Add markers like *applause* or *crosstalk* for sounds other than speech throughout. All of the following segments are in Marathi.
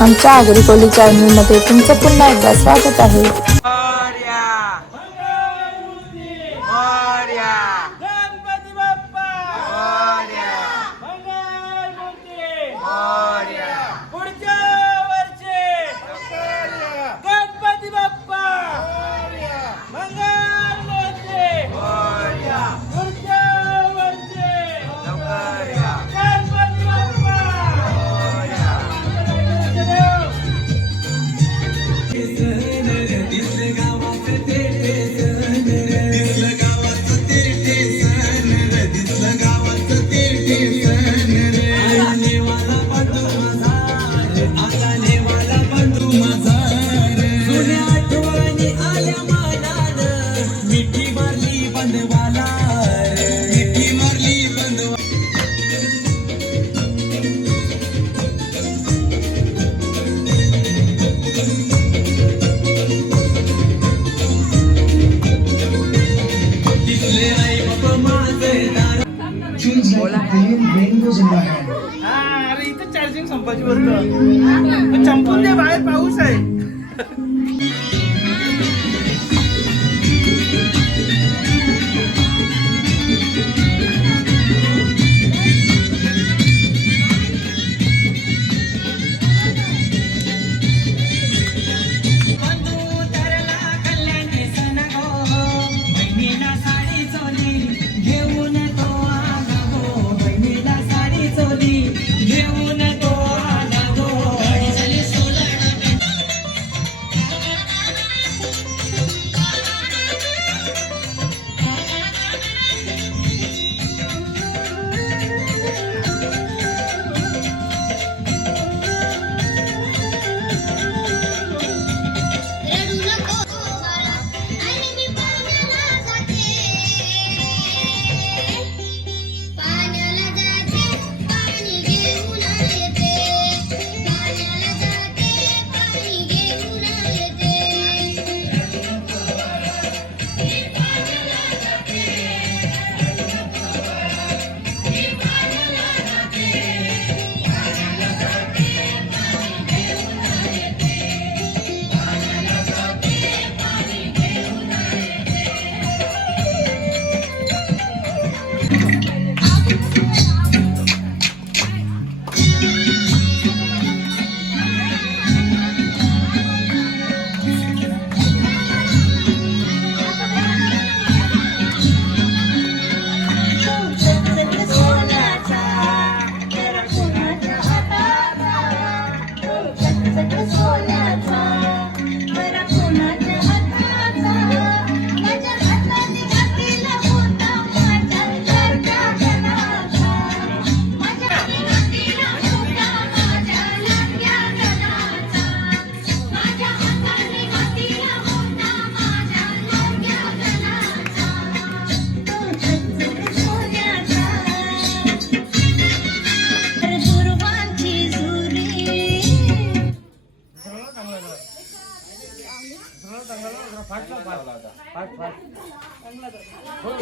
आमच्या आगरी कोली चॅनलमध्ये तुमचं पुन्हा एकदा स्वागत आहे. बाजूवर चंपून दे बाहेर पाऊस आहे. *laughs* 我们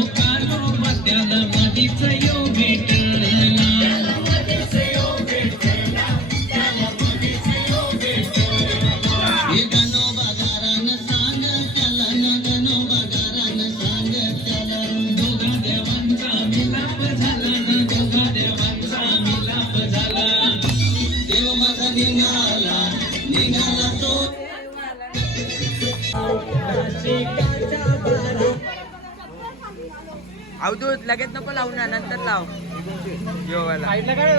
कान करून बसल्यानं माझी अवधूत लगेच नको लावू ना नंतर लाव. जेवायला. साईडला काय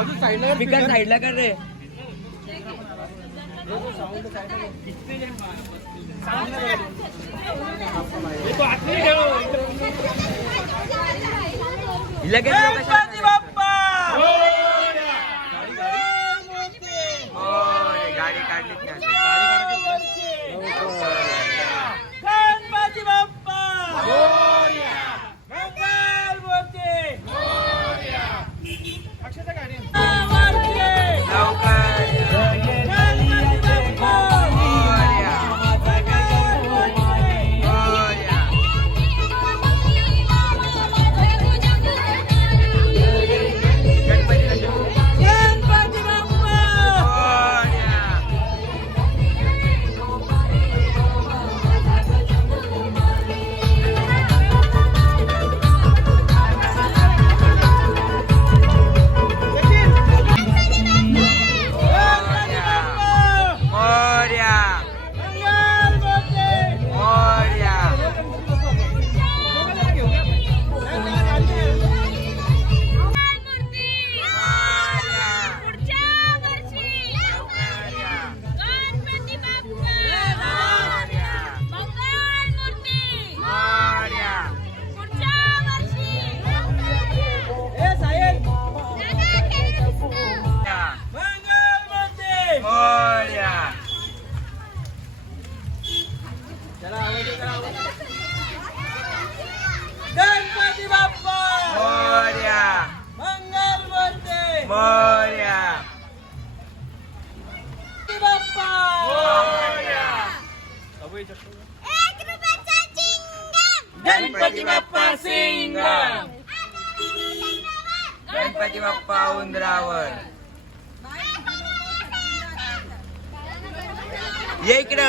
अजून साईडला स्पीकर साईडला कर रे. लगेच गणपती बाप्पा सिंगम. गणपती बाप्पा उंदरावर. ये इकडे